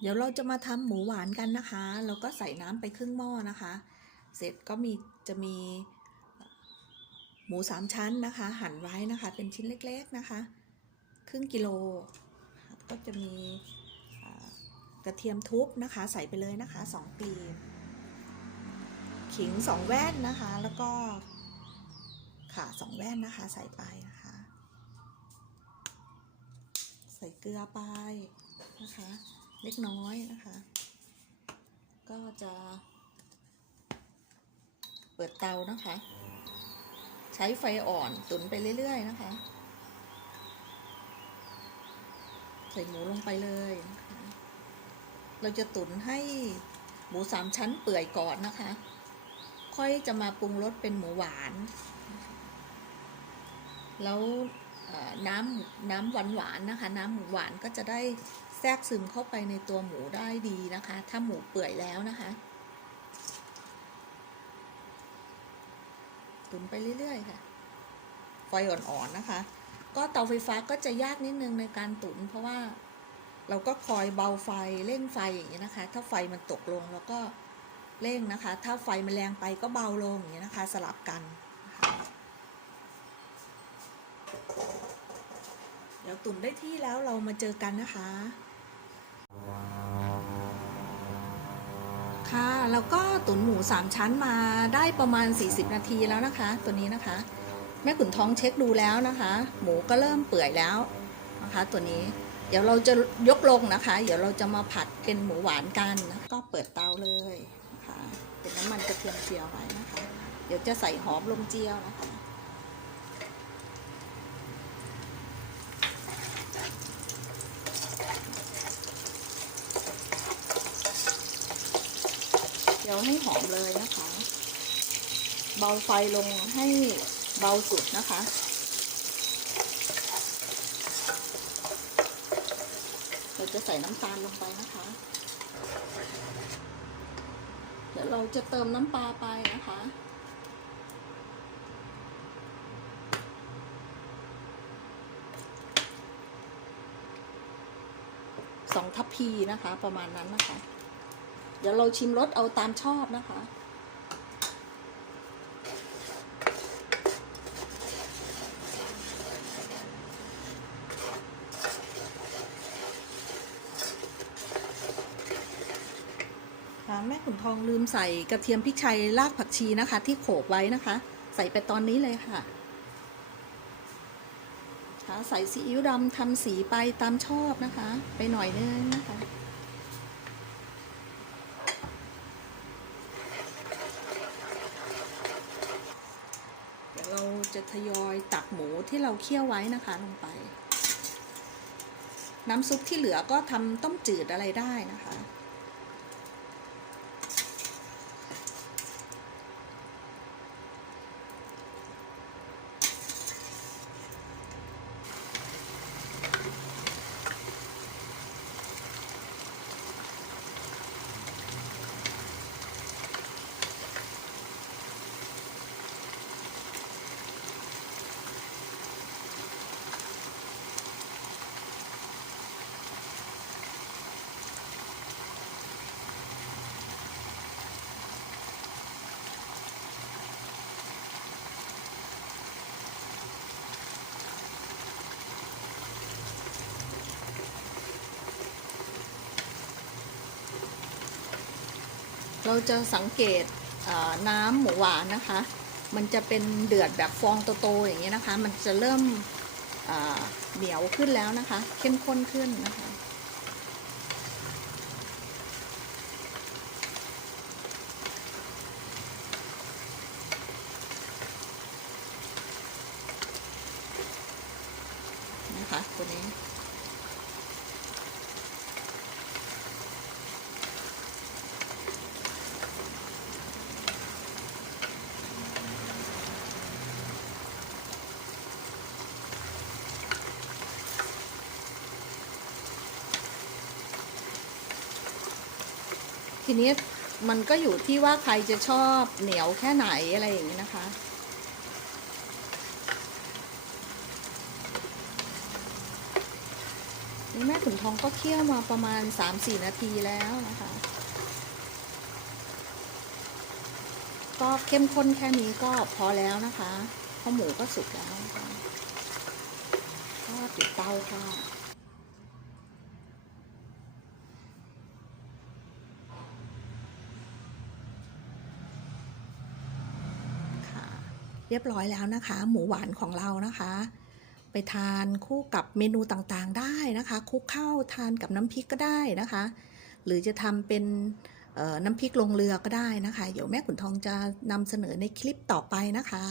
เดี๋ยวเราจะมาทำหมูหวานกันนะคะ แล้วก็ใส่น้ำไปครึ่งหม้อนะคะ เสร็จก็มีจะมี หมูสามชั้นนะคะ หั่นไว้นะคะ เป็นชิ้นเล็กๆนะคะ ครึ่งกิโล ก็จะมีกระเทียมทุบนะคะ ใส่ไปเลยนะคะสองกลีบขิงสองแว่นนะคะ แล้วก็ขาสองแว่นนะคะ ใส่ไปนะคะ ใส่เกลือไปนะคะ เล็กน้อยนะคะ ก็จะ เปิดเตานะคะ ใช้ไฟอ่อนตุ๋นไปเรื่อย ๆ นะคะ ใส่หมูลงไปเลยนะคะเราจะตุ๋นให้หมูสามชั้นเปื่อยก่อนนะคะ ค่อยจะมาปรุงรสเป็นหมูหวาน แล้วน้ำน้ำหวานหวานๆนะคะ น้ำหมูหวานก็จะได้ แทรกซึมเข้าไปในตัวหมูได้ดีนะคะ ถ้าหมูเปื่อยแล้วนะคะตุ๋นไปเรื่อยๆค่ะ ไฟอ่อนๆนะคะ ก็เตาไฟฟ้าก็จะยากนิดนึงในการตุ๋นเพราะว่าเราก็คอยเบาไฟเร่งไฟอย่างนี้นะคะ ถ้าไฟมันตกลงเราก็เร่งนะคะ ถ้าไฟมันแรงไปก็เบาลงอย่างนี้นะคะ สลับกัน เดี๋ยวตุ๋นได้ที่แล้วเรามาเจอกันนะคะ ค่ะ แล้วก็ตุ๋นหมูสามชั้นมาได้ประมาณ 40 นาทีแล้วนะคะ ตัวนี้นะคะ แม่ขุนท้องเช็คดูแล้วนะคะ หมูก็เริ่มเปื่อยแล้วนะคะ ตัวนี้เดี๋ยวเราจะยกลงนะคะ เดี๋ยวเราจะมาผัดเป็นหมูหวานกันนะก็เปิดเตาเลยนะคะเป็นน้ำมันกระเทียมเจียวไว้นะคะ เดี๋ยวจะใส่หอมลงเจียวนะคะ ดี๋ยวให้หอมเลยนะคะ เบาไฟลงให้เบาสุดนะคะ เราจะใส่น้ำตาลลงไปนะคะ เดี๋ยวเราจะเติมน้ำปลาไปนะคะสองทัพพีนะคะ ประมาณนั้นนะคะ เดี๋ยวเราชิมรสเอาตามชอบนะคะ แม่ขุนทองลืมใส่กระเทียมพริกไทยรากผักชีนะคะ ที่โขลกไว้นะคะ ใส่ไปตอนนี้เลยค่ะคะใส่ซีอิ๊วดำทำสีไปตามชอบนะคะ ไปหน่อยนึงนะคะ เดี๋ยวเราจะ ทยอยตักหมูที่เราเคี่ยวไว้นะคะลงไป น้ำซุปที่เหลือก็ทำต้มจืดอะไรได้นะคะ เราจะสังเกตน้ำหมูหวานนะคะ มันจะเป็นเดือดแบบฟองโตๆอย่างนี้ยนะคะ มันจะเริ่มเหนียวขึ้นแล้วนะคะ เข้มข้นขึ้นนะคะ นะคะตัวนี้ ทีนี้มันก็อยู่ที่ว่าใครจะชอบเหนียวแค่ไหนอะไรอย่างนี้นะคะนี่แม่ขุนทองก็เคี่ยวมาประมาณ 3-4 นาทีแล้วนะคะ ก็เข้มข้นแค่นี้ก็พอแล้วนะคะเพราะหมูก็สุกแล้วนะคะก็ติดเตาค่ะ เรียบร้อยแล้วนะคะ หมูหวานของเรานะคะ ไปทานคู่กับเมนูต่างๆได้นะคะ คุกข้าวทานกับน้ำพริกก็ได้นะคะ หรือจะทำเป็นน้ำพริกลงเรือก็ได้นะคะ เดี๋ยวแม่ขุนทองจะนำเสนอในคลิปต่อไปนะคะ